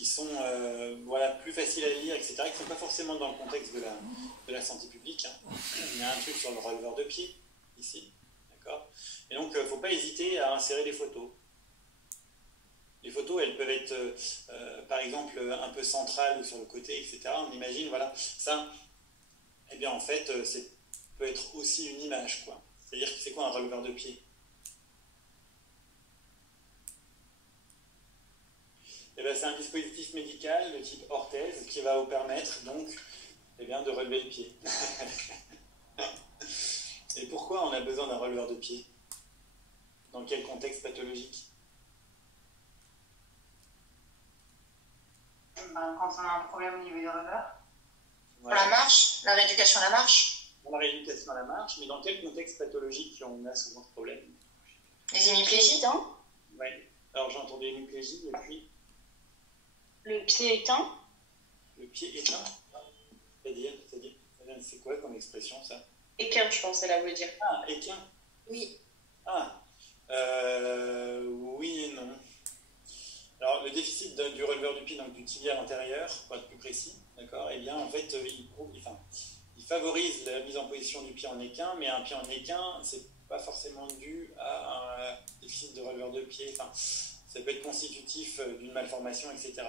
qui sont voilà, plus faciles à lire, etc., qui ne sont pas forcément dans le contexte de la santé publique. Hein. Il y a un truc sur le releveur de pied, ici. D'accord ? Et donc, il ne faut pas hésiter à insérer des photos. Les photos, elles peuvent être, par exemple, un peu centrales ou sur le côté, etc. On imagine, voilà, ça, eh bien, en fait, peut être aussi une image, quoi. C'est-à-dire que c'est quoi un releveur de pied ? Eh bien, c'est un dispositif médical de type orthèse qui va vous permettre, donc, eh bien, de relever le pied. Et pourquoi on a besoin d'un releveur de pied ? Dans quel contexte pathologique ? Quand on a un problème au niveau du releveur. Pour la marche, la rééducation à la marche. Pour la rééducation à la marche, mais dans quel contexte pathologique on a souvent ce problème ? Les hémiplégies, non ? Oui. Alors j'ai entendu hémiplégie et puis. Le pied éteint. Le pied éteint ? C'est-à-dire, c'est quoi comme expression ça ? Équin, je pense, elle a voulu dire. Ah, équin ? Oui. Ah, oui et non. Alors, le déficit du releveur du pied, donc du tibial antérieur, pour être plus précis, d'accord, eh bien, en fait, il favorise la mise en position du pied en équin, mais un pied en équin, c'est pas forcément dû à un déficit de releveur de pied. Enfin, ça peut être constitutif d'une malformation, etc.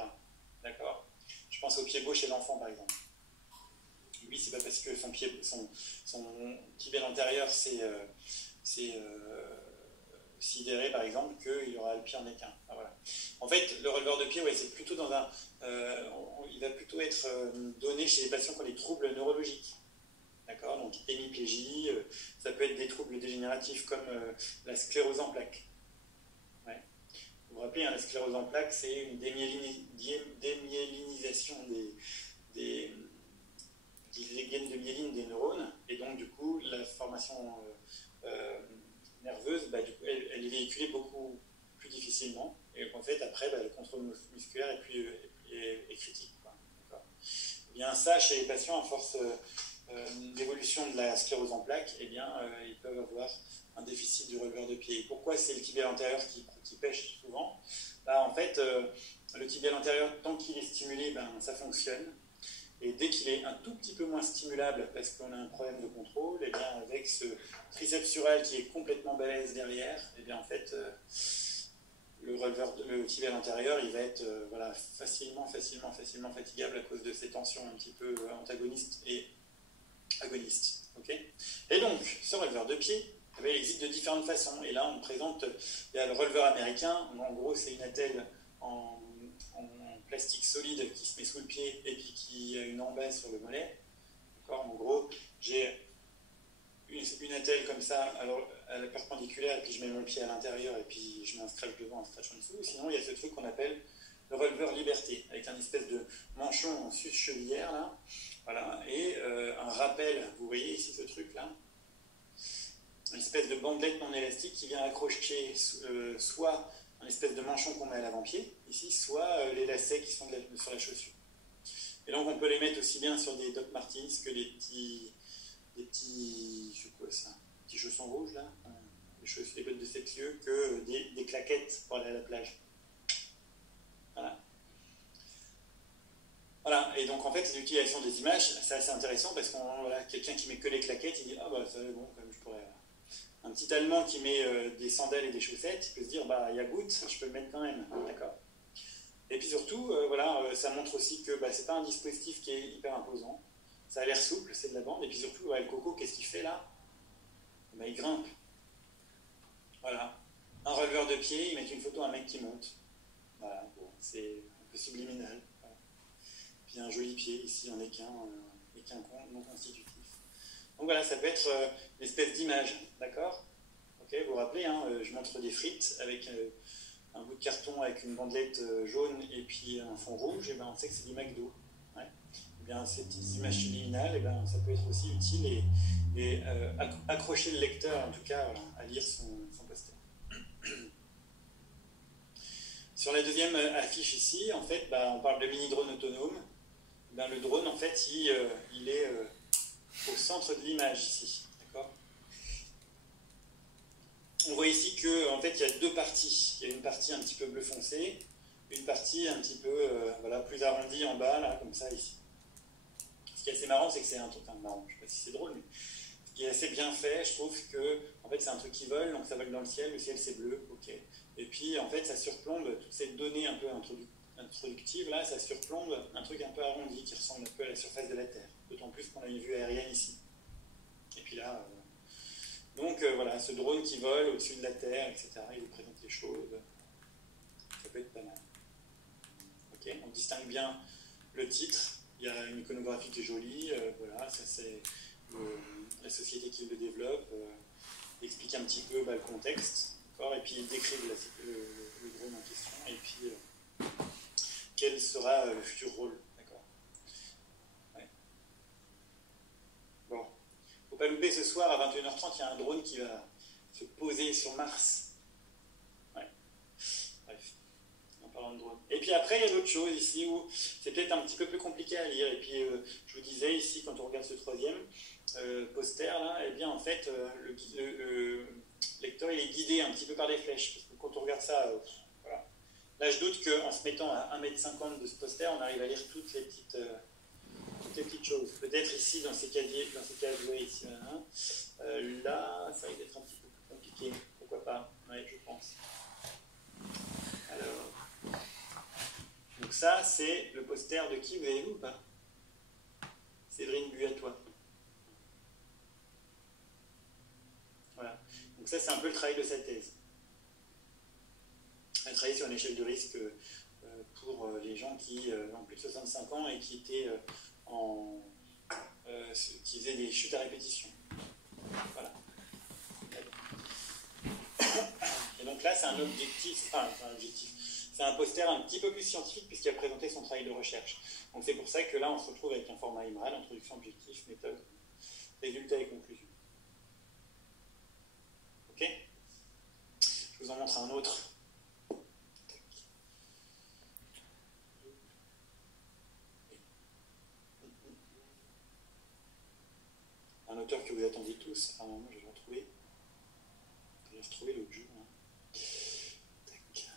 D'accord ? Je pense au pied gauche chez l'enfant, par exemple. Lui, c'est pas parce que son tibial antérieur c'est sidéré, par exemple, qu'il aura le pied en équin. Enfin, voilà. En fait, le releveur de pied, ouais, c'est plutôt dans un... il va plutôt être donné chez les patients qui ont des troubles neurologiques. D'accord ? Donc, hémiplégie, ça peut être des troubles dégénératifs comme la sclérose en plaques. Ouais. Vous vous rappelez, hein, la sclérose en plaques, c'est une démyélinisation des gaines de myéline des neurones, et donc, du coup, la formation... nerveuse, du coup, elle est véhiculée beaucoup plus difficilement, et en fait, après, le contrôle musculaire est critique. Quoi. Et bien ça, chez les patients à force d'évolution de la sclérose en plaques, eh bien, ils peuvent avoir un déficit du releveur de pied. Et pourquoi c'est le tibial antérieur qui pêche souvent ? En fait, le tibial antérieur, tant qu'il est stimulé, ça fonctionne. Et dès qu'il est un tout petit peu moins stimulable parce qu'on a un problème de contrôle, et bien avec ce triceps sural qui est complètement balèze derrière, et bien en fait le tibial antérieur, il va être facilement fatigable à cause de ces tensions un petit peu antagonistes et agonistes. Okay ? Et donc, ce releveur de pied, il existe de différentes façons. Et là, on présente, il y a le releveur américain, en gros c'est une attelle en plastique solide qui se met sous le pied et puis qui a une embase sur le mollet. D'accord ? En gros, j'ai une attelle comme ça, alors à la perpendiculaire, et puis je mets mon pied à l'intérieur et puis je mets un stretch devant, un stretch en dessous. Sinon, il y a ce truc qu'on appelle le releveur liberté, avec un espèce de manchon en sus-chevillère, là. Voilà, et un rappel, vous voyez ici ce truc-là, une espèce de bandelette non élastique qui vient accrocher soit un espèce de manchon qu'on met à l'avant-pied, ici, soit les lacets qui sont sur la chaussure. Et donc on peut les mettre aussi bien sur des Doc Martens que des petits je sais quoi ça, petits chaussons rouges là, les bottes de 7 lieues, que des claquettes pour aller à la plage. Voilà, et donc en fait l'utilisation des images, c'est assez intéressant parce que quelqu'un qui met que les claquettes, il dit ah bah ça bon, comme je pourrais... Un petit Allemand qui met des sandales et des chaussettes, il peut se dire, il y a goutte, je peux le mettre quand même, d'accord. Et puis surtout, ça montre aussi que c'est pas un dispositif qui est hyper imposant, ça a l'air souple, c'est de la bande, et puis surtout, le coco, qu'est-ce qu'il fait là ? Il grimpe. Voilà. Un releveur de pied, ils mettent une photo d'un mec qui monte. Voilà, bon, c'est un peu subliminal. Voilà. Puis un joli pied ici en équin non constitutif. Donc voilà, ça peut être une espèce d'image, d'accord ? Ok, vous vous rappelez, je montre des frites avec un bout de carton avec une bandelette jaune et puis un fond rouge, et on sait que c'est du McDo. Ouais. Et bien, cette image subliminale, ça peut être aussi utile et accrocher le lecteur, en tout cas, à lire son poster. Sur la deuxième affiche ici, en fait, on parle de mini-drone autonome. Le drone, en fait, il est au centre de l'image ici, d'accord ? On voit ici que, en fait, il y a deux parties. Il y a une partie un petit peu bleu foncé une partie un petit peu voilà, plus arrondie en bas, là, comme ça, ici. Ce qui est assez marrant, c'est que c'est un truc, enfin, marrant, je ne sais pas si c'est drôle, mais ce qui est assez bien fait, je trouve que, en fait, c'est un truc qui vole, donc ça vole dans le ciel c'est bleu, ok. Et puis, en fait, ça surplombe toutes ces données un peu introductives, là, ça surplombe un truc un peu arrondi qui ressemble un peu à la surface de la Terre. D'autant plus qu'on a une vue aérienne ici. Et puis là, donc voilà, ce drone qui vole au-dessus de la Terre, etc., il vous présente les choses. Ça peut être pas mal. Ok, on distingue bien le titre. Il y a une iconographie qui est jolie. Voilà, ça c'est la société qui le développe. Explique un petit peu le contexte. Et puis décrire le drone en question. Et puis quel sera le futur rôle. D'accord. Ouais. Bon. Faut pas louper ce soir à 21h30, il y a un drone qui va se poser sur Mars. Ouais. Bref. En parlant de drone. Et puis après, il y a d'autres choses ici où c'est peut-être un petit peu plus compliqué à lire. Et puis, je vous disais ici, quand on regarde ce troisième poster, là, eh bien, en fait, le lecteur, il est guidé un petit peu par des flèches. Parce que quand on regarde ça, voilà. Là, je doute qu'en se mettant à 1,50 m de ce poster, on arrive à lire toutes les petites choses. Peut-être ici, dans ces casiers, ici, là, ça risque d'être un petit peu plus compliqué. Pourquoi pas? Oui, je pense. Alors, donc ça, c'est le poster de qui? Vous avez vu ou pas? Séverine Buatois. Voilà. Donc ça, c'est un peu le travail de sa thèse. Elle a travaillé sur une échelle de risque pour les gens qui ont plus de 65 ans et qui étaient qui faisaient des chutes à répétition. Voilà. Et donc là, c'est un objectif, c'est un poster un petit peu plus scientifique puisqu'il a présenté son travail de recherche. Donc c'est pour ça que là, on se retrouve avec un format IMRAD, introduction, objectif, méthode, résultats et conclusions. Ok? Je vous en montre un autre. Un auteur que vous attendez tous. À un moment, je vais le retrouver. Je vais retrouver l'autre jour. Tac.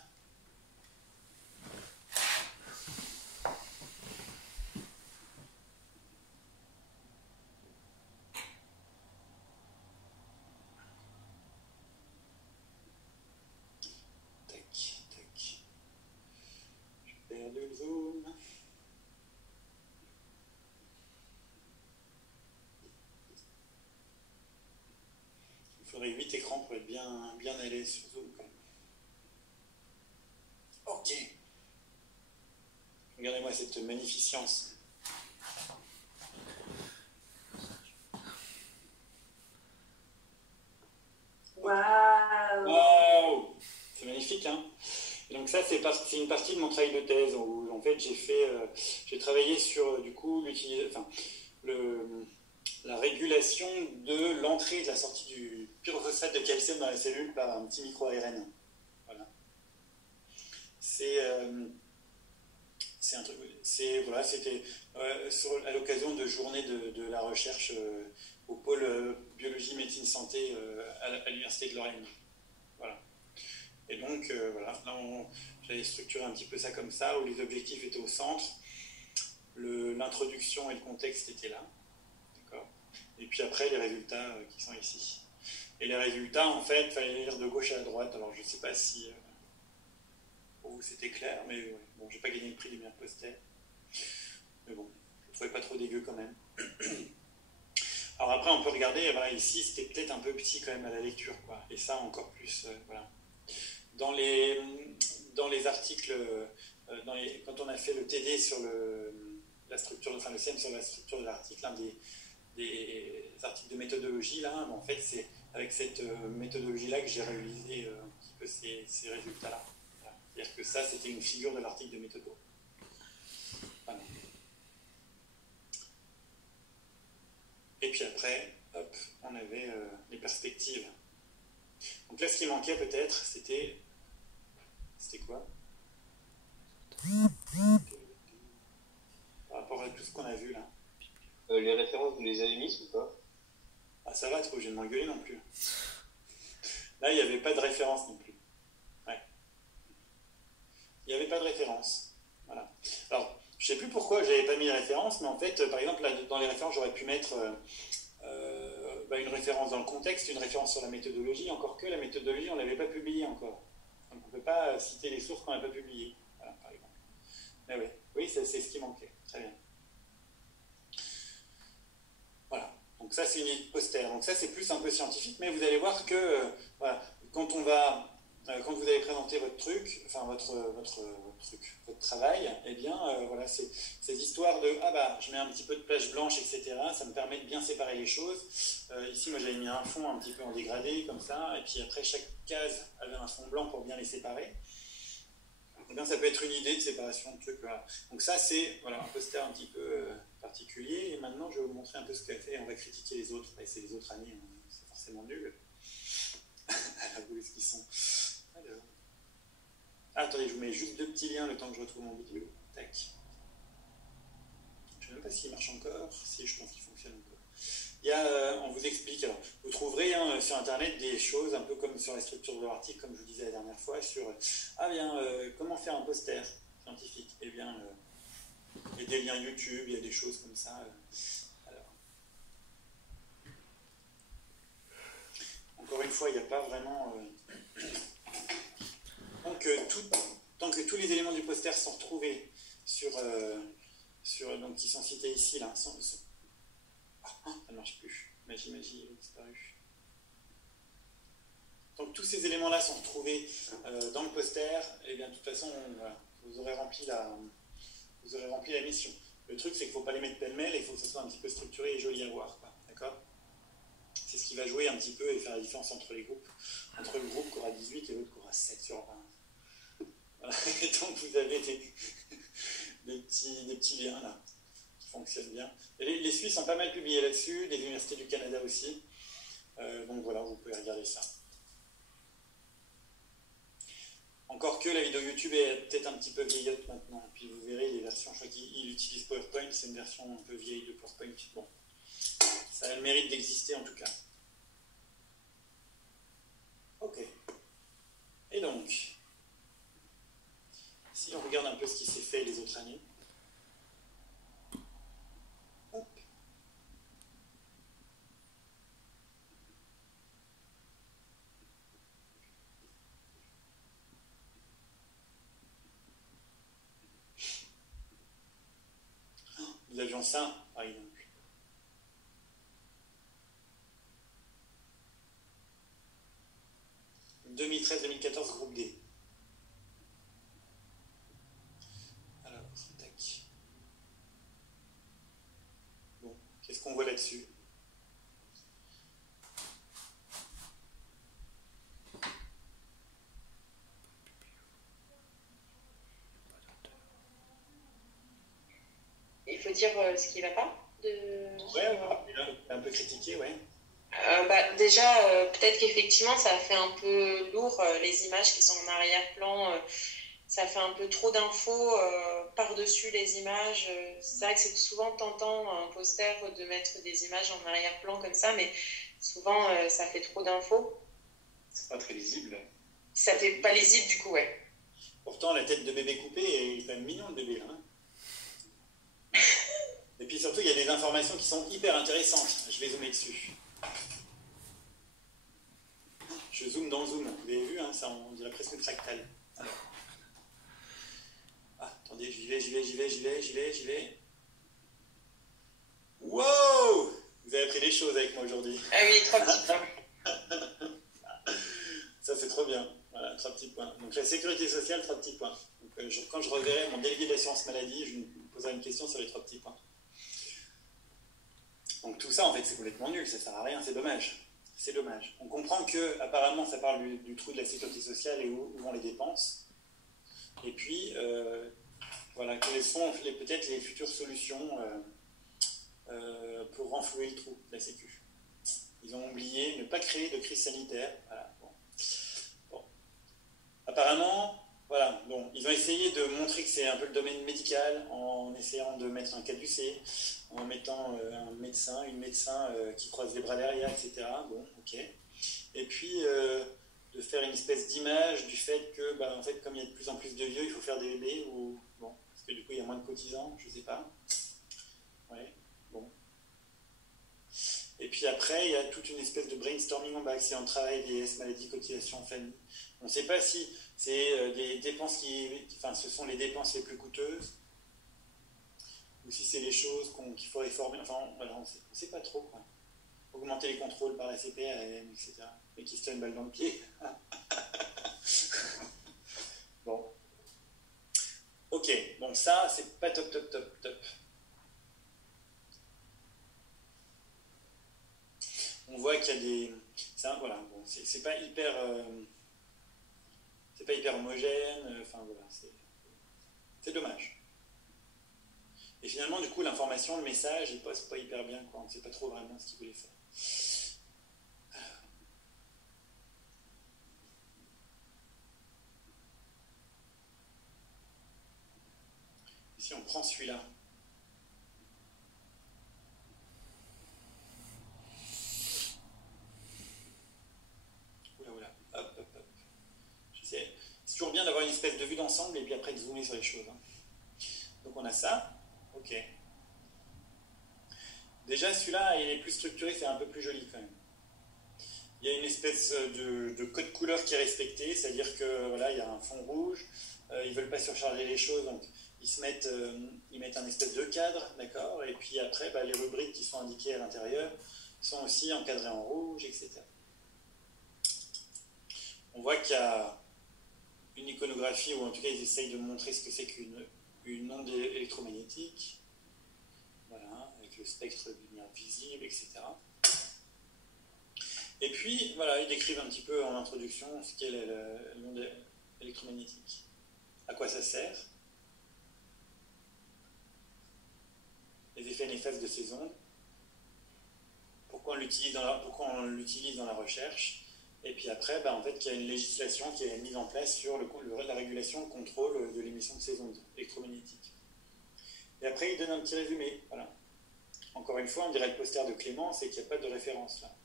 J'ai perdu le zoom. Il faudrait 8 écrans pour être bien à l'aise sur Zoom quand même. Ok. Regardez-moi cette magnificence. Waouh! C'est magnifique, hein? Et donc ça, c'est une partie de mon travail de thèse où en fait j'ai travaillé sur du coup la régulation de l'entrée et de la sortie du pyrophosphate de calcium dans la cellule par un petit micro-ARN. Voilà. C'est un truc. Voilà, c'était à l'occasion de journées de la recherche au pôle biologie, médecine, santé à l'université de Lorraine. Voilà. Et donc, voilà, là, j'avais structuré un petit peu ça comme ça, où les objectifs étaient au centre, l'introduction et le contexte étaient là. D'accord. Et puis après, les résultats qui sont ici. Et les résultats, en fait, il fallait les lire de gauche à droite. Alors, je ne sais pas si pour vous c'était clair, mais ouais. Bon, j'ai pas gagné le prix du meilleur poster. Mais bon, je ne trouvais pas trop dégueu quand même. Alors après, on peut regarder, voilà, ici, c'était peut-être un peu petit quand même à la lecture, quoi. Et ça, encore plus, voilà. Dans les articles, quand on a fait le TD sur la structure, enfin le CM sur la structure de l'article, un des articles de méthodologie, là, en fait, c'est avec cette méthodologie-là que j'ai réalisé un petit peu ces résultats-là. Voilà. C'est-à-dire que ça, c'était une figure de l'article de méthodo. Voilà. Et puis après, hop, on avait les perspectives. Donc là, ce qui manquait peut-être, c'était quoi? Par rapport à tout ce qu'on a vu là. Les références, vous les avez mises ou pas? Ah, ça va, trop, je viens de m'engueuler non plus. Là, il n'y avait pas de référence non plus. Ouais. il n'y avait pas de référence. Voilà. Alors, je ne sais plus pourquoi je n'avais pas mis de référence, mais en fait, par exemple, là, dans les références, j'aurais pu mettre une référence dans le contexte, une référence sur la méthodologie, encore que la méthodologie, on ne l'avait pas publiée encore. Donc, on ne peut pas citer les sources qu'on n'a pas publiées, voilà, par exemple. Mais ouais. Oui, c'est ce qui manquait. Très bien. Voilà. Donc ça, c'est une idée de poster. Donc ça, c'est plus un peu scientifique, mais vous allez voir que voilà, quand vous allez présenter votre truc, enfin votre travail, eh bien, voilà, ces histoires de ah bah, je mets un petit peu de plage blanche, etc. Ça me permet de bien séparer les choses. Ici, moi, j'avais mis un fond un petit peu en dégradé comme ça, et puis après, chaque case avait un fond blanc pour bien les séparer. Eh bien, ça peut être une idée de séparation de trucs. Voilà. Donc ça, c'est voilà, un poster un petit peu particulier. Et maintenant, je vais vous montrer un peu ce qu'a fait. On va critiquer les autres. Et c'est les autres années, hein. C'est forcément nul. Alors, où est-ce qu'ils sont? Alors. Ah, attendez, je vous mets juste 2 petits liens le temps que je retrouve mon vidéo. Tac. Je ne sais même pas s'il marche encore. Si, je pense qu'il fonctionne encore. Il y a, on vous explique, alors, vous trouverez sur internet des choses un peu comme sur la structure de l'article, comme je vous disais la dernière fois, sur comment faire un poster scientifique. Eh bien, il y a des liens YouTube, il y a des choses comme ça. Alors. Encore une fois, il n'y a pas vraiment. Tant que tous les éléments du poster sont retrouvés donc, qui sont cités ici, là, ça ne marche plus. Magie, il a disparu. Donc tous ces éléments-là sont retrouvés dans le poster, et bien de toute façon, voilà, vous aurez rempli la mission. Le truc, c'est qu'il ne faut pas les mettre pêle-mêle, il faut que ce soit un petit peu structuré et joli à voir. D'accord ? C'est ce qui va jouer un petit peu et faire la différence entre les groupes. Entre le groupe qui aura 18 et l'autre qui aura 7 sur 20. Voilà. Et donc vous avez des petits liens là. Fonctionne bien. Et les Suisses ont pas mal publié là-dessus, des universités du Canada aussi. Donc voilà, vous pouvez regarder ça. Encore que la vidéo YouTube est peut-être un petit peu vieillotte maintenant. Puis vous verrez les versions, je crois qu'il utilise PowerPoint, c'est une version un peu vieille de PowerPoint. Bon, ça a le mérite d'exister en tout cas. Ok. Et donc, si on regarde un peu ce qui s'est fait les autres années. Hop. Nous avions ça, par exemple. 2013-2014, groupe D. Alors, tac. Bon, qu'est-ce qu'on voit là-dessus? Il faut dire ce qui ne va pas Ouais, un peu critiqué, ouais. Déjà, peut-être qu'effectivement, ça fait un peu lourd, les images qui sont en arrière-plan. Ça fait un peu trop d'infos par-dessus les images. C'est vrai que c'est souvent tentant, un poster, de mettre des images en arrière-plan comme ça, mais souvent, ça fait trop d'infos. C'est pas très lisible. Ça fait pas lisible, du coup, ouais. Pourtant, la tête de bébé coupée est quand même mignon, le bébé, hein. Et puis surtout, il y a des informations qui sont hyper intéressantes. Je vais zoomer dessus. Je zoome dans le zoom. Vous avez vu, hein, ça, on dirait presque une fractale. Alors. Ah, attendez, j'y vais. Wow! Vous avez appris des choses avec moi aujourd'hui. Ah oui, 3 petits points. Ça, c'est trop bien. Voilà, 3 petits points. Donc, la sécurité sociale, 3 petits points. Donc, quand je reverrai mon délégué d'assurance maladie, je me poserai une question sur les 3 petits points. Donc, tout ça, en fait, c'est complètement nul. Ça ne sert à rien. C'est dommage. C'est dommage. On comprend que, apparemment, ça parle du trou de la sécurité sociale et où vont les dépenses. Et puis, voilà, quelles sont peut-être les futures solutions pour renflouer le trou de la sécu. Ils ont oublié ne pas créer de crise sanitaire. Voilà. Bon. Apparemment, voilà. Bon, ils ont essayé de montrer que c'est un peu le domaine médical en essayant de mettre un caducée, en mettant une médecin qui croise les bras derrière, etc. Bon, ok. Et puis, de faire une espèce d'image du fait que, bah, en fait, comme il y a de plus en plus de vieux, il faut faire des bébés, ou bon, parce que du coup il y a moins de cotisants, je sais pas. Ouais, bon. Et puis après, il y a toute une espèce de brainstorming en bas, accident de travail, vieillesse, maladie, cotisation, famille. On ne sait pas si c'est des dépenses enfin, ce sont les dépenses les plus coûteuses, ou si c'est les choses qu'il faut réformer. Enfin, voilà, on ne sait pas trop, quoi. Augmenter les contrôles par la CPAM, etc. Mais qui se tient une balle dans le pied. Bon. Ok, donc ça, c'est pas top, top, top, top. On voit qu'il y a des... Voilà, bon, c'est pas hyper... c'est pas hyper homogène, enfin voilà, c'est dommage. Et finalement, du coup, l'information, le message, il passe pas hyper bien, quoi. On ne sait pas trop vraiment ce qu'il voulait faire. Si on prend celui-là, oula, hop, hop, hop. C'est toujours bien d'avoir une espèce de vue d'ensemble et puis après de zoomer sur les choses. Hein. Donc on a ça, ok. Déjà celui-là, il est plus structuré, c'est un peu plus joli quand même. Il y a une espèce de code couleur qui est respecté, c'est-à-dire que voilà, il y a un fond rouge, ils ne veulent pas surcharger les choses, donc ils mettent un espèce de cadre, d'accord, et puis après, bah, les rubriques qui sont indiquées à l'intérieur sont aussi encadrées en rouge, etc. On voit qu'il y a une iconographie, ou en tout cas ils essayent de montrer ce que c'est qu'une onde électromagnétique, voilà, avec le spectre de lumière visible, etc. Et puis, voilà, ils décrivent un petit peu en introduction ce qu'est l'onde électromagnétique. À quoi ça sert? Les effets néfastes de ces ondes. Pourquoi on l'utilise dans la recherche? Et puis après, bah, en fait, il y a une législation qui est mise en place sur la régulation, le contrôle de l'émission de ces ondes électromagnétiques. Et après, il donne un petit résumé. Voilà. Encore une fois, on dirait le poster de Clément, c'est qu'il n'y a pas de référence là.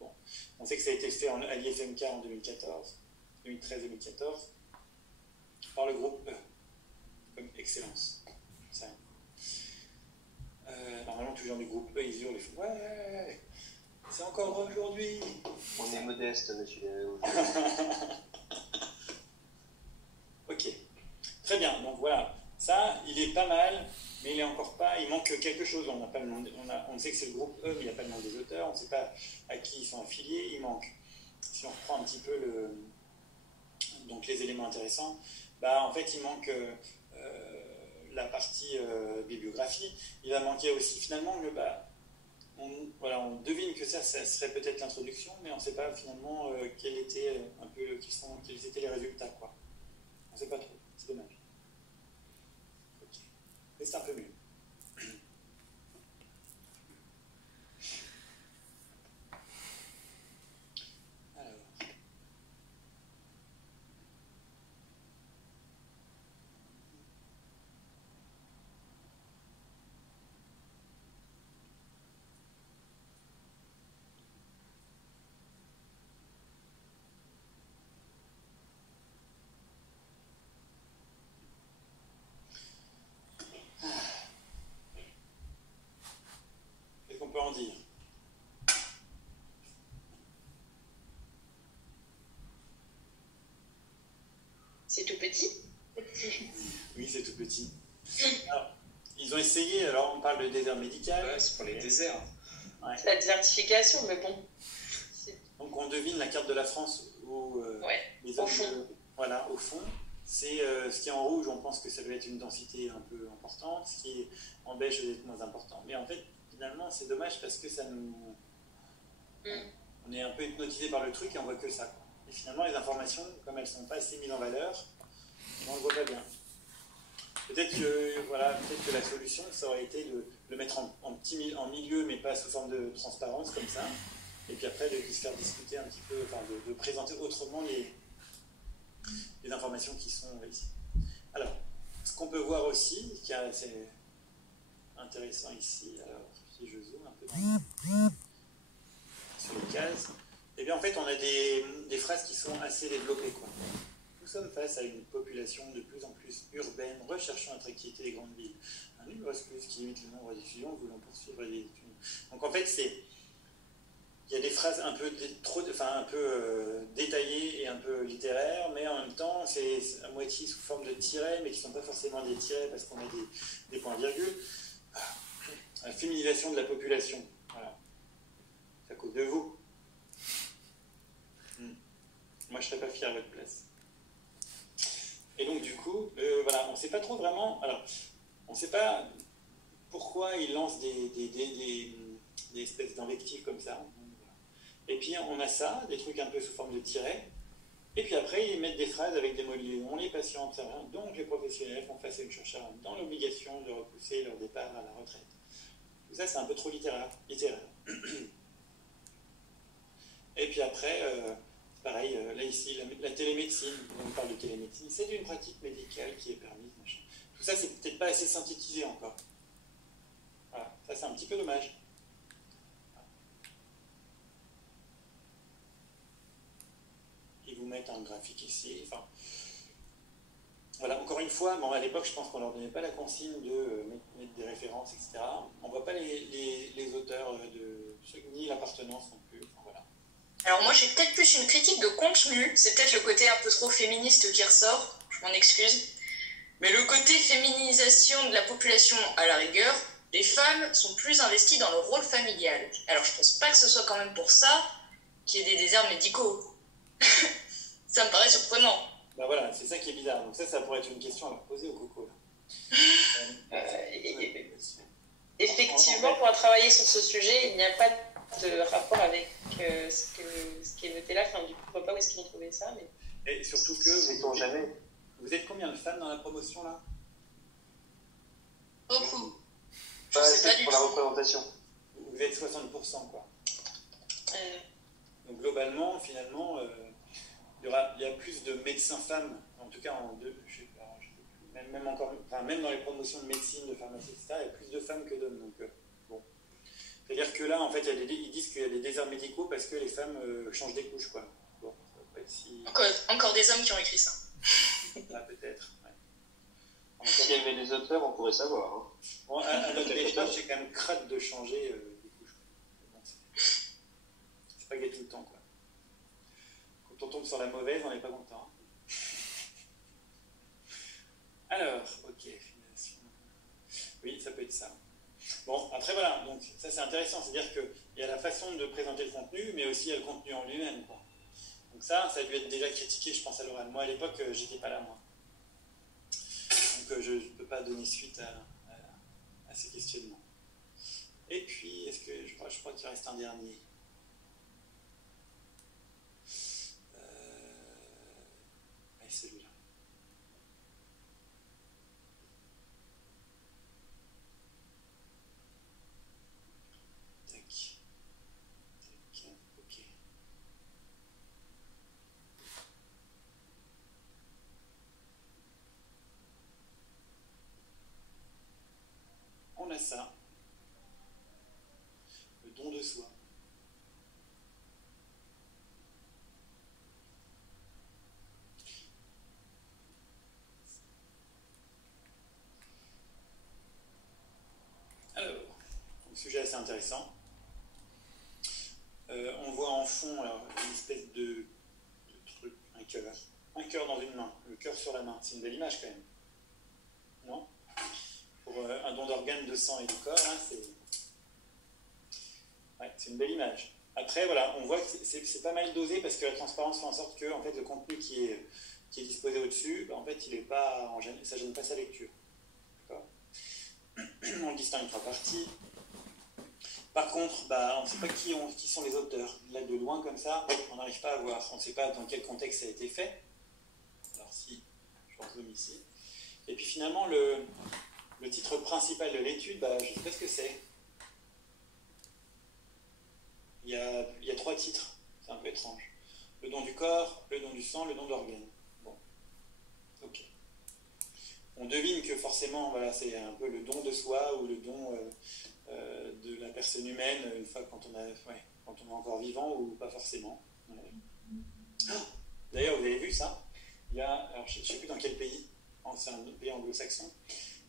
Bon. On sait que ça a été fait à l'IFMK en 2013-2014, par le groupe E, comme excellence. Ça. Normalement, tous les gens du groupe E, ils hurlent, ils font ouais, c'est encore aujourd'hui. On est modeste, monsieur. Ok, très bien. Donc voilà, ça, il est pas mal, mais il est encore pas. Il manque quelque chose. On n'a pas le nom. On sait que c'est le groupe E, mais il n'y a pas le nom des auteurs. On ne sait pas à qui ils sont affiliés. Il manque. Si on reprend un petit peu donc les éléments intéressants, bah en fait, il manque la partie bibliographie. Il va manquer aussi finalement le on devine que ça serait peut-être l'introduction, mais on ne sait pas finalement quels étaient les résultats, quoi. On ne sait pas trop, c'est dommage. Ok. Mais c'est un peu mieux. Alors. Qu'est-ce qu'on peut en dire? C'est tout petit. Oui, c'est tout petit. Alors, ils ont essayé, alors on parle de désert médical. Ouais, c'est pour les déserts. Ouais. C'est la désertification, mais bon. Donc on devine la carte de la France où les au fond. Voilà, au fond. C'est ce qui est en rouge, on pense que ça doit être une densité un peu importante, ce qui est en beige doit être moins important. Mais en fait, finalement, c'est dommage parce que ça nous... On est un peu hypnotisé par le truc et on voit que ça. Et finalement, les informations, comme elles ne sont pas assez mises en valeur, on ne le voit pas bien. Peut-être que la solution, ça aurait été de le mettre en milieu, mais pas sous forme de transparence, comme ça. Et puis après, de se faire discuter un petit peu, enfin, de présenter autrement les informations qui sont ici. Alors, ce qu'on peut voir aussi, qui est assez intéressant ici, alors si je zoome un peu sur les cases, Eh bien, en fait, on a des phrases qui sont assez développées, quoi. Nous sommes face à une population de plus en plus urbaine, recherchant l'attractivité des grandes villes. Un numerus plus qui limite le nombre d'étudiants voulant poursuivre les études. Donc, en fait, il y a des phrases un peu détaillées et un peu littéraires, mais en même temps, c'est à moitié sous forme de tirets, mais qui ne sont pas forcément des tirets parce qu'on a des points-virgules. La féminisation de la population. Voilà. C'est à cause de vous. Moi, je ne serais pas fier à votre place. Et donc, du coup, voilà, on ne sait pas trop vraiment. Alors, on ne sait pas pourquoi ils lancent des espèces d'invectives comme ça. Et puis, on a ça, des trucs un peu sous forme de tirets. Et puis après, ils mettent des phrases avec des mots de liaison. Les patients observent, donc les professionnels font face à une chercheuse dans l'obligation de repousser leur départ à la retraite. Tout ça, c'est un peu trop littéraire. Et puis après, pareil, là ici, la télémédecine, on parle de télémédecine, c'est une pratique médicale qui est permise, machin. Tout ça, c'est peut-être pas assez synthétisé encore. Voilà, ça c'est un petit peu dommage. Ils vous mettent un graphique ici, enfin... Voilà, encore une fois, bon, à l'époque, je pense qu'on ne leur donnait pas la consigne de mettre des références, etc. On ne voit pas les auteurs, ni l'appartenance non plus. Enfin, voilà. Alors moi j'ai peut-être plus une critique de contenu, c'est peut-être le côté un peu trop féministe qui ressort, je m'en excuse. Mais le côté féminisation de la population, à la rigueur, les femmes sont plus investies dans le rôle familial. Alors je pense pas que ce soit quand même pour ça qu'il y ait des déserts médicaux. Ça me paraît surprenant. Ben voilà, c'est ça qui est bizarre. Donc ça pourrait être une question à leur poser au coco. Effectivement, pour travailler sur ce sujet, il n'y a pas de rapport avec ce qui est noté là. Enfin, du coup, je ne vois pas où est-ce qu'ils ont trouvé ça. Mais... Et surtout que... Sait-on jamais. Vous êtes combien de femmes dans la promotion, là? Beaucoup. Je sais pas du tout. Pour la représentation. Vous êtes 60%, quoi. Donc globalement, finalement, il y a plus de médecins femmes, en tout cas je sais pas, même encore, enfin, même dans les promotions de médecine, de pharmacie, etc., il y a plus de femmes que d'hommes. Donc, bon. C'est-à-dire que là, en fait, ils disent qu'il y a des déserts médicaux parce que les femmes changent des couches, quoi. Bon, ça va pas être si... Encore des hommes qui ont écrit ça. Ah, peut-être, ouais. S'il y avait des auteurs, on pourrait savoir. Hein. Bon, à notre étage, c'est quand même crade de changer des couches. Bon, c'est pas gagné tout le temps, quoi. Quand on tombe sur la mauvaise, on n'est pas content. Alors, ok, oui, ça peut être ça. Bon, après voilà, donc ça c'est intéressant, c'est-à-dire qu'il y a la façon de présenter le contenu, mais aussi il y a le contenu en lui-même, quoi. Donc ça a dû être déjà critiqué, je pense, à l'oral. Moi, à l'époque, j'étais pas là, moi. Donc je ne peux pas donner suite à ces questionnements. Et puis, est-ce que je crois qu'il reste un dernier. Celui-là. Tac. Tac. Ok. On a ça. Le don de soi. Alors, un sujet assez intéressant. On voit en fond alors, une espèce de truc, un cœur dans une main, le cœur sur la main. C'est une belle image quand même, non? Pour un don d'organes, de sang et de corps, hein, c'est une belle image. Après, voilà, on voit que c'est pas mal dosé parce que la transparence fait en sorte que en fait, le contenu qui est disposé au-dessus, en fait, il est pas ça ne gêne pas sa lecture. D'accord? On distingue trois parties. Par contre, on ne sait pas qui sont les auteurs. Là, de loin comme ça, on n'arrive pas à voir. On ne sait pas dans quel contexte ça a été fait. Alors si, je rezoome ici. Et puis finalement, le titre principal de l'étude, je ne sais pas ce que c'est. Il y a trois titres. C'est un peu étrange. Le don du corps, le don du sang, le don d'organes. Bon. Ok. On devine que forcément, voilà, c'est un peu le don de soi ou le don... de la personne humaine, une fois quand on a... Ouais, quand on est encore vivant ou pas forcément. Ouais. Ah, d'ailleurs, vous avez vu ça? Il y a, alors je ne sais plus dans quel pays, c'est un pays anglo-saxon,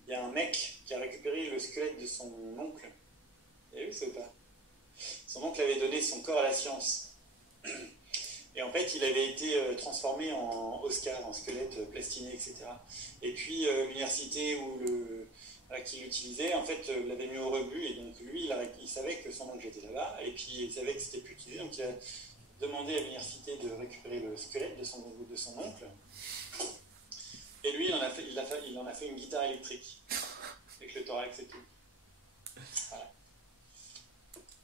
il y a un mec qui a récupéré le squelette de son oncle. Vous avez vu ça ou pas? Son oncle avait donné son corps à la science. Et en fait, il avait été transformé en Oscar, en squelette plastiné, etc. Et puis, l'université qui l'utilisait, en fait, l'avait mis au rebut. Et donc, lui, il savait que son oncle était là-bas. Et puis, il savait que c'était plus utilisé. Donc, il a demandé à l'université de récupérer le squelette de son oncle. Et lui, il en a fait une guitare électrique. Avec le thorax et tout. Voilà.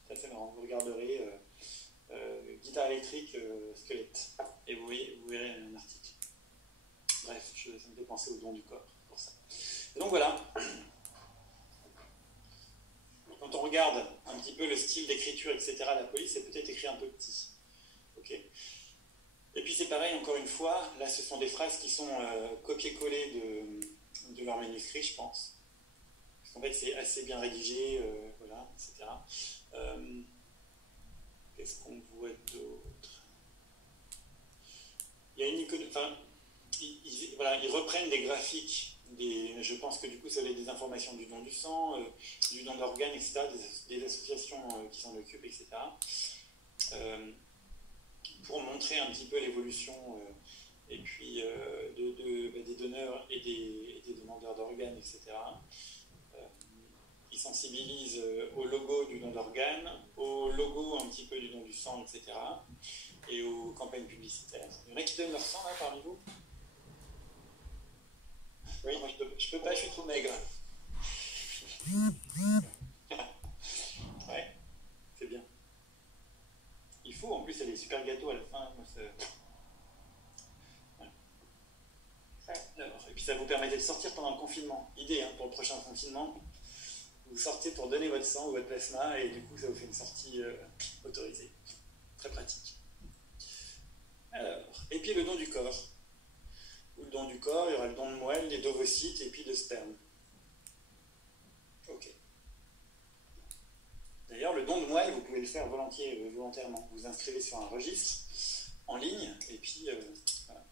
Ça, c'est marrant. Vous regarderez... guitare électrique, squelette. Et vous verrez un article. Bref, ça me fait penser au don du corps pour ça. Et donc voilà. Quand on regarde un petit peu le style d'écriture, etc., la police, c'est peut-être écrit un peu petit. Ok. Et puis c'est pareil, encore une fois, là ce sont des phrases qui sont copiées-collées de leur manuscrit, je pense. Parce qu'en fait c'est assez bien rédigé, voilà, etc. Qu'est-ce qu'on voit d'autre? Il y a une icône, enfin, ils reprennent des graphiques, je pense que du coup ça va être des informations du don du sang, du don d'organes, etc., des associations qui s'en occupent, etc., pour montrer un petit peu l'évolution et puis des donneurs et des demandeurs d'organes, etc. Ils sensibilisent au logo du don d'organes, au logo un petit peu du don du sang, etc. et aux campagnes publicitaires. Il y en a qui donnent leur sang là parmi vous? Oui, moi je peux pas, je suis trop maigre. Ouais, c'est bien. Il faut, en plus, il y a des super gâteaux à la fin. Alors, et puis ça vous permettait de sortir pendant le confinement. Idée pour le prochain confinement. Vous sortez pour donner votre sang ou votre plasma et du coup ça vous fait une sortie autorisée. Très pratique. Alors, et puis le don du corps. Ou le don du corps, il y aura le don de moelle, les d'ovocytes et puis de sperme. Ok. D'ailleurs, le don de moelle, vous pouvez le faire volontairement. Vous vous inscrivez sur un registre en ligne et puis voilà.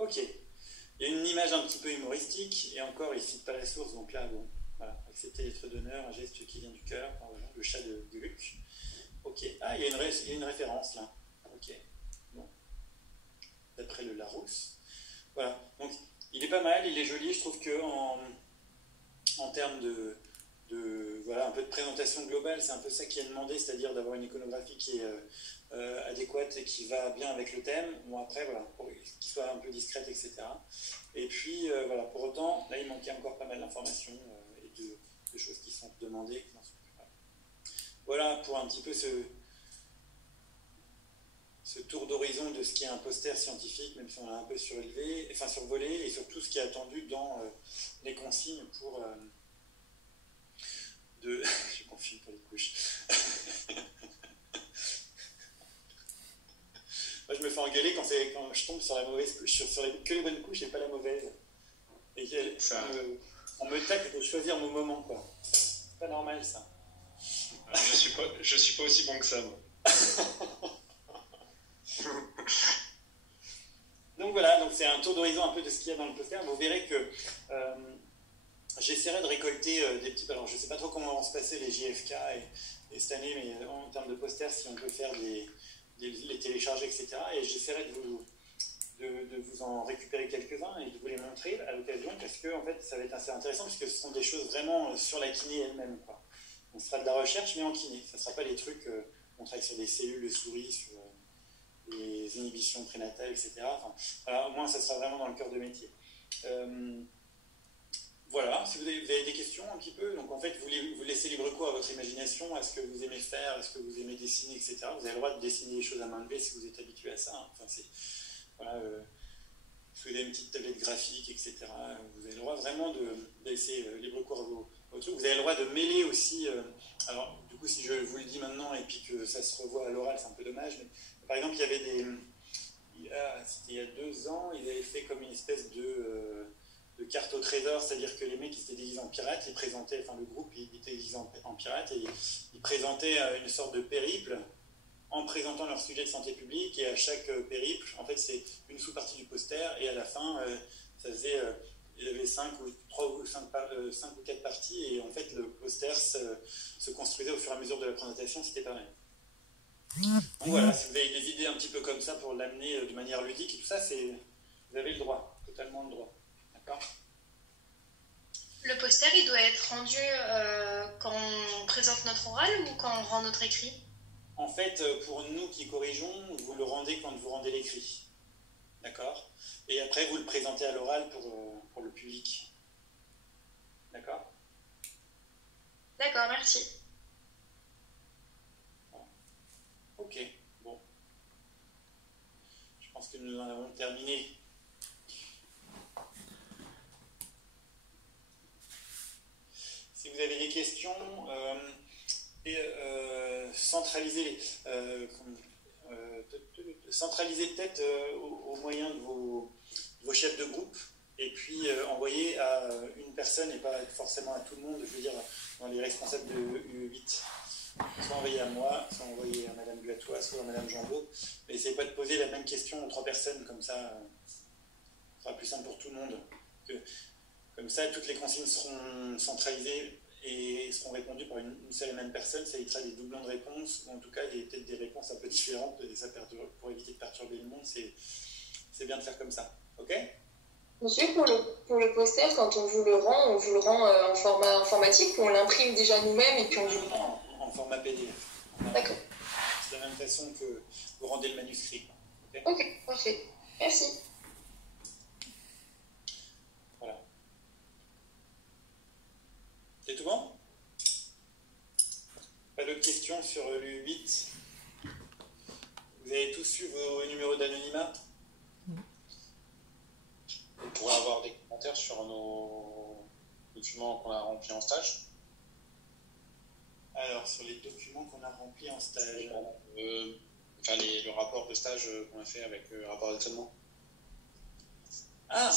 Ok. Il y a une image un petit peu humoristique, et encore, il ne cite pas la source, donc là, bon, voilà, accepter d'être donneur, un geste qui vient du cœur, voilà, le chat de Luc. Ok, il y a une référence là. Ok, bon, d'après le Larousse. Voilà, donc il est pas mal, il est joli, je trouve que en termes de voilà, un peu de présentation globale, c'est un peu ça qui est demandé, c'est-à-dire d'avoir une iconographie qui est adéquate et qui va bien avec le thème. Bon, après, voilà, pour qu'il soit un peu discrète, etc. Et puis, voilà, pour autant, là, il manquait encore pas mal d'informations et de choses qui sont demandées. Voilà pour un petit peu ce tour d'horizon de ce qui est un poster scientifique, même si on l'a un peu survolé, et sur tout ce qui est attendu dans les consignes pour... Je confie pour les couches. Moi, je me fais engueuler quand je tombe sur la mauvaise couche, que les bonnes couches et pas la mauvaise. Et on me tacle de choisir mon moment, quoi. C'est pas normal, ça. Je suis pas aussi bon que ça, moi. Donc voilà, donc c'est un tour d'horizon un peu de ce qu'il y a dans le poster. Vous verrez que j'essaierai de récolter des petits... Alors, je ne sais pas trop comment vont se passer les JFK et cette année, mais en termes de posters, si on peut faire les télécharger, etc. Et j'essaierai de vous en récupérer quelques-uns et de vous les montrer à l'occasion, parce que en fait, ça va être assez intéressant, puisque ce sont des choses vraiment sur la kiné elle-même, quoi. Donc, ce sera de la recherche, mais en kiné. Ça ne sera pas les trucs... on travaille sur des cellules de souris, sur les inhibitions prénatales, etc. Enfin, voilà, au moins, ça sera vraiment dans le cœur de métier. Voilà, si vous avez des questions un petit peu, donc en fait, vous laissez libre cours à votre imagination, à ce que vous aimez faire, à ce que vous aimez dessiner, etc. Vous avez le droit de dessiner des choses à main levée si vous êtes habitué à ça. Hein. Enfin, voilà, si vous avez une petite tablette graphique, etc. Vous avez le droit vraiment de laisser libre cours à vos trucs. Vous avez le droit de mêler aussi... alors, du coup, si je vous le dis maintenant et puis que ça se revoit à l'oral, c'est un peu dommage, mais par exemple, il y avait c'était il y a 2 ans, ils avaient fait comme une espèce de carte au trésor, c'est-à-dire que les mecs qui étaient déguisés en pirates, ils présentaient, enfin le groupe il était déguisé en pirate et ils présentaient une sorte de périple en présentant leur sujet de santé publique, et à chaque périple, en fait c'est une sous-partie du poster, et à la fin ça faisait, il y avait 5 ou 4 parties, et en fait le poster se construisait au fur et à mesure de la présentation, c'était pareil. Donc voilà, si vous avez des idées un petit peu comme ça pour l'amener de manière ludique et tout ça, vous avez le droit, totalement le droit. D'accord ? Le poster, il doit être rendu quand on présente notre oral ou quand on rend notre écrit? En fait, pour nous qui corrigeons, vous le rendez quand vous rendez l'écrit. D'accord ? Et après, vous le présentez à l'oral pour le public. D'accord ? D'accord, merci. Ok, bon. Je pense que nous en avons terminé. Si vous avez des questions, centralisez peut-être au moyen de vos chefs de groupe, et puis envoyez à une personne et pas forcément à tout le monde, je veux dire dans les responsables de UE8. Soit envoyé à moi, soit envoyé à Madame Buatois, soit à Madame Jambeau. Mais essayez pas de poser la même question aux 3 personnes, comme ça, ce sera plus simple pour tout le monde. Comme ça, toutes les consignes seront centralisées et seront répondues par une seule et même personne. Ça évitera des doublons de réponses, ou en tout cas peut-être des réponses un peu différentes, et ça pour éviter de perturber le monde, c'est bien de faire comme ça. Ok ? Monsieur, pour le poster, quand on vous le rend en format informatique, ou on l'imprime déjà nous-mêmes et puis on vous le rend en format PDF. D'accord. C'est de la même façon que vous rendez le manuscrit. Ok, parfait. Merci. Voilà. C'est tout bon ? Pas d'autres questions sur l'U8 ? Vous avez tous eu vos numéros d'anonymat ? On pourrait avoir des commentaires sur nos documents qu'on a remplis en stage. Alors, sur les documents qu'on a remplis en stage. Le rapport de stage qu'on a fait avec le rapport d'étonnement. Ah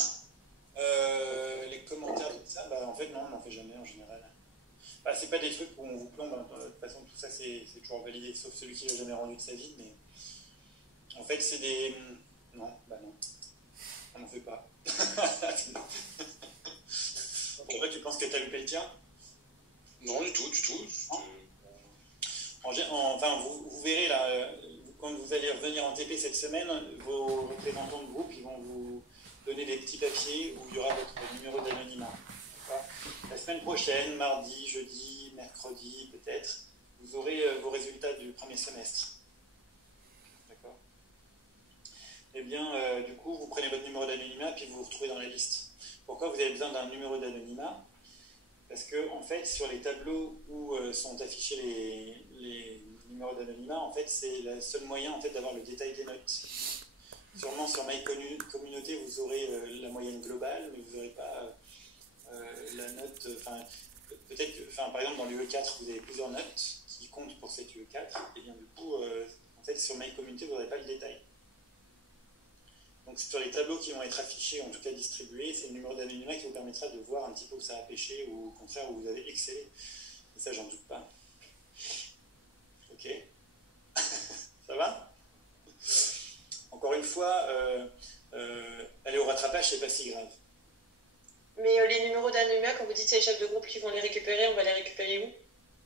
les commentaires, tout ça, en fait, non, on n'en fait jamais en général. C'est pas des trucs où on vous plombe, de toute façon, tout ça, c'est toujours validé, sauf celui qui l'a jamais rendu de sa vie, mais en fait, c'est des. Non, non. On n'en fait pas. Pourquoi tu penses que tu as loupé le tien ? Non, du tout. Vous verrez là, quand vous allez revenir en TP cette semaine, vos représentants de groupe, ils vont vous donner des petits papiers où il y aura votre numéro d'anonymat. La semaine prochaine, mardi, jeudi, mercredi peut-être, vous aurez vos résultats du premier semestre. D'accord ? Eh bien, du coup, vous prenez votre numéro d'anonymat puis vous vous retrouvez dans la liste. Pourquoi vous avez besoin d'un numéro d'anonymat ? Parce que, en fait, sur les tableaux où sont affichés les numéros d'anonymat, en fait, c'est le seul moyen en fait, d'avoir le détail des notes. Sûrement sur My Communauté, vous aurez la moyenne globale, mais vous n'aurez pas la note. Peut-être que, par exemple, dans l'UE4, vous avez plusieurs notes qui comptent pour cette UE4, et bien du coup, en fait, sur My Communauté, vous n'aurez pas le détail. Donc sur les tableaux qui vont être affichés, en tout cas distribués, c'est le numéro d'anonymat qui vous permettra de voir un petit peu où ça a pêché ou au contraire où vous avez excellé. Et ça, j'en doute pas. Ok. Ça va ? Encore une fois, aller au rattrapage, c'est pas si grave. Mais les numéros d'anonymat, quand vous dites c'est les chefs de groupe qui vont les récupérer, on va les récupérer où ?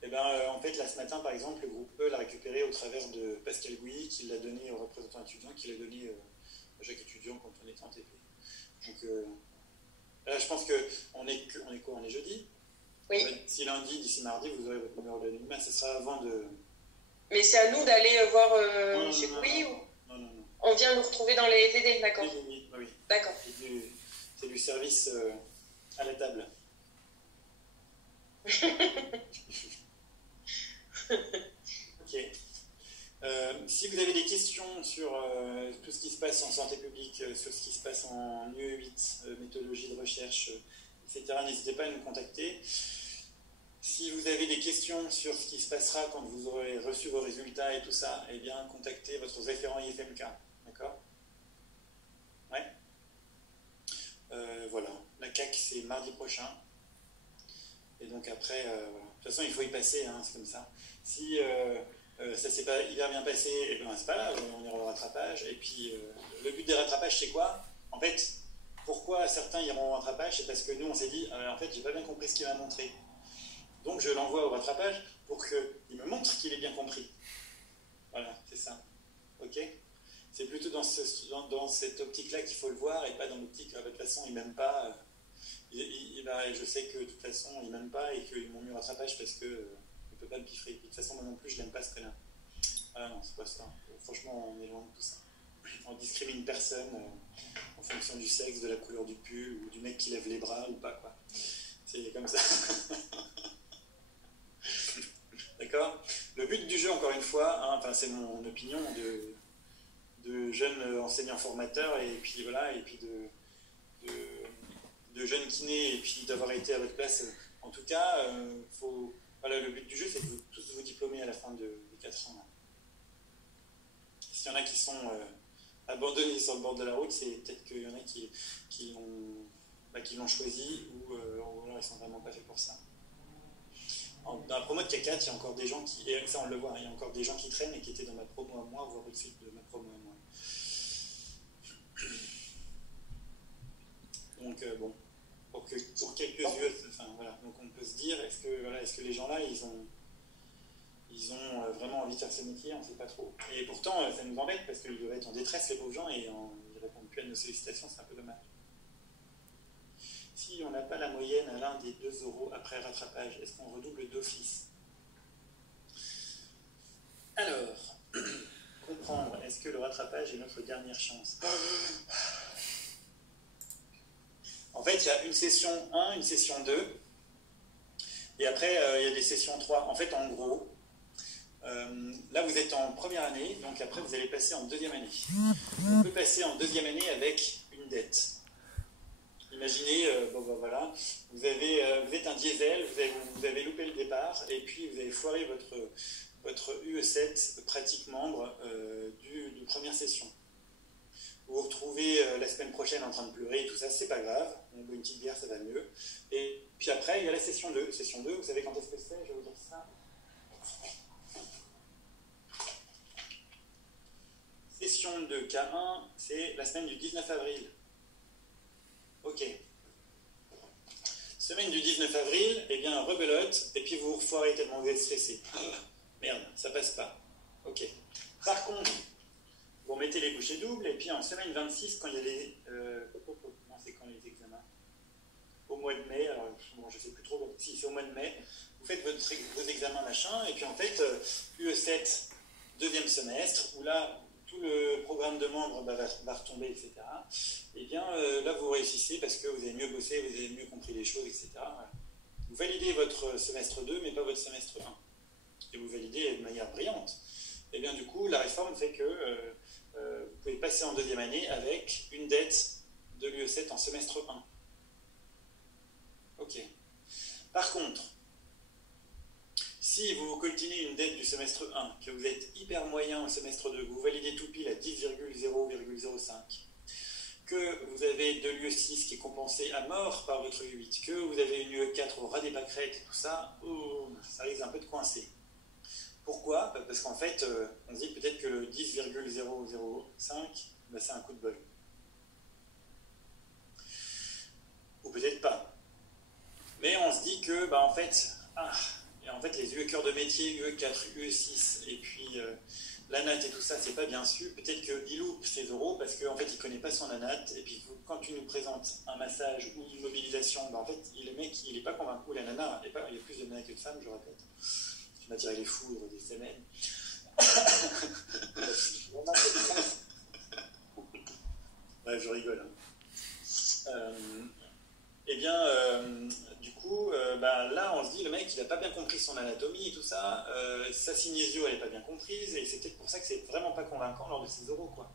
Eh bien, en fait, là, ce matin, par exemple, le groupe E l'a récupéré au travers de Pascal Gouilly, qui l'a donné aux représentants étudiants, qui l'a donné à chaque étudiant quand on était en TP. Donc, là, je pense qu'on est quoi ? On est jeudi ? Oui. D'ici lundi, d'ici mardi, vous aurez votre numéro d'anonymat. Ce sera avant de... Mais c'est à nous d'aller voir chez Gouilly ou... Non. On vient nous retrouver dans les TD, d'accord. Oui. D'accord. C'est du service à la table. Ok. Si vous avez des questions sur tout ce qui se passe en santé publique, sur ce qui se passe en UE8, méthodologie de recherche, etc., n'hésitez pas à nous contacter. Si vous avez des questions sur ce qui se passera quand vous aurez reçu vos résultats et tout ça, eh bien, contactez votre référent IFMK. D'accord ? Ouais. Voilà. La CAC, c'est mardi prochain. Et donc après, voilà. De toute façon, il faut y passer, hein, c'est comme ça. Si ça s'est pas hyper bien passé, et ben c'est pas grave, on ira au rattrapage. Et puis, le but des rattrapages, c'est quoi? En fait, pourquoi certains iront au rattrapage? C'est parce que nous, on s'est dit, en fait, j'ai pas bien compris ce qu'il m'a montré. Donc, je l'envoie au rattrapage pour qu'il me montre qu'il est bien compris. Voilà, c'est ça. Ok? C'est plutôt dans cette optique-là qu'il faut le voir et pas dans l'optique, de toute façon, il m'aime pas. Je sais que de toute façon, il m'aime pas et qu'ils m'ont mis au rattrapage parce que ne peut pas me piffrer. De toute façon, moi non plus, je l'aime pas ce connard. Ah non, c'est pas ça. Franchement, on est loin de tout ça. On discrimine personne en fonction du sexe, de la couleur du pull ou du mec qui lève les bras ou pas, quoi. C'est comme ça. D'accord? Le but du jeu, encore une fois, hein, c'est mon opinion de jeunes enseignants formateurs et puis voilà, et puis de jeunes kinés et puis d'avoir été à votre place. En tout cas, voilà, le but du jeu, c'est de tous vous diplômer à la fin des 4 ans. S'il y en a qui sont abandonnés sur le bord de la route, c'est peut-être qu'il y en a qui l'ont choisi ou alors ils sont vraiment pas faits pour ça. Dans la promo de K4, il y a encore des gens et ça on le voit, il y a encore des gens qui traînent et qui étaient dans ma promo à moi, voire au-dessus de ma promo à moi. Donc bon, pour quelques yeux, voilà, donc on peut se dire, est-ce que les gens là, ils ont vraiment envie de faire ce métier, on ne sait pas trop. Et pourtant, ça nous embête parce qu'ils doivent être en détresse, les pauvres gens, et ils ne répondent plus à nos sollicitations, c'est un peu dommage. Si on n'a pas la moyenne à l'un des 2 € après rattrapage, est-ce qu'on redouble d'office? Alors, comprendre, est-ce que le rattrapage est notre dernière chance? En fait, il y a une session 1, une session 2, et après, il y a des sessions 3. En fait, en gros, là, vous êtes en première année, donc après, vous allez passer en deuxième année. On peut passer en deuxième année avec une dette. Imaginez, voilà, vous êtes un diesel, vous avez loupé le départ, et puis vous avez foiré votre UE7 pratique membre de première session. Vous vous retrouvez la semaine prochaine en train de pleurer et tout ça, c'est pas grave, on boit une petite bière, ça va mieux. Et puis après, il y a la session 2. Session 2, vous savez quand est-ce que c'est? Je vais vous dire ça. Session 2, K1, c'est la semaine du 19 avril. Ok. Semaine du 19 avril, eh bien, rebelote, et puis vous vous foirez tellement vous êtes stressé. Merde, ça passe pas. Ok. Par contre, vous mettez les bouchées doubles, et puis en semaine 26, quand il y a les... c'est quand les examens? Au mois de mai, alors bon, je ne sais plus trop, si c'est au mois de mai, vous faites vos examens machin, et puis en fait, UE7, deuxième semestre, où là, tout le programme de membres va retomber, etc. Et bien là, vous réussissez parce que vous avez mieux bossé, vous avez mieux compris les choses, etc. Voilà. Vous validez votre semestre 2, mais pas votre semestre 1. Et vous validez de manière brillante. Et bien du coup, la réforme fait que vous pouvez passer en deuxième année avec une dette de l'UE7 en semestre 1. Ok. Par contre, si vous coltinez une dette du semestre 1, que vous êtes hyper moyen au semestre 2, vous validez tout pile à 10,0,05, que vous avez de l'UE6 qui est compensé à mort par votre UE8, que vous avez une UE4 au ras des pâquerettes et tout ça, ça risque un peu de coincer. Pourquoi? Parce qu'en fait, on se dit peut-être que le 10,005, c'est un coup de bol. Ou peut-être pas. Mais on se dit que, en fait, les UE cœur de métier, UE4, UE6, et puis l'ANAT et tout ça, c'est pas bien su. Peut-être qu'il loupe ses euros parce qu'en fait, il connaît pas son ANAT. Et puis, quand tu nous présentes un massage ou une mobilisation, en fait, le mec, il est pas convaincu. La nana, il y a plus de nanas que de femmes, je répète. Tu m'as tiré les foudres des semaines. Bref, je rigole. Du coup, là, on se dit, le mec, il n'a pas bien compris son anatomie et tout ça. Sa synésio, elle n'est pas bien comprise. Et c'est peut-être pour ça que c'est vraiment pas convaincant lors de ses oraux, quoi.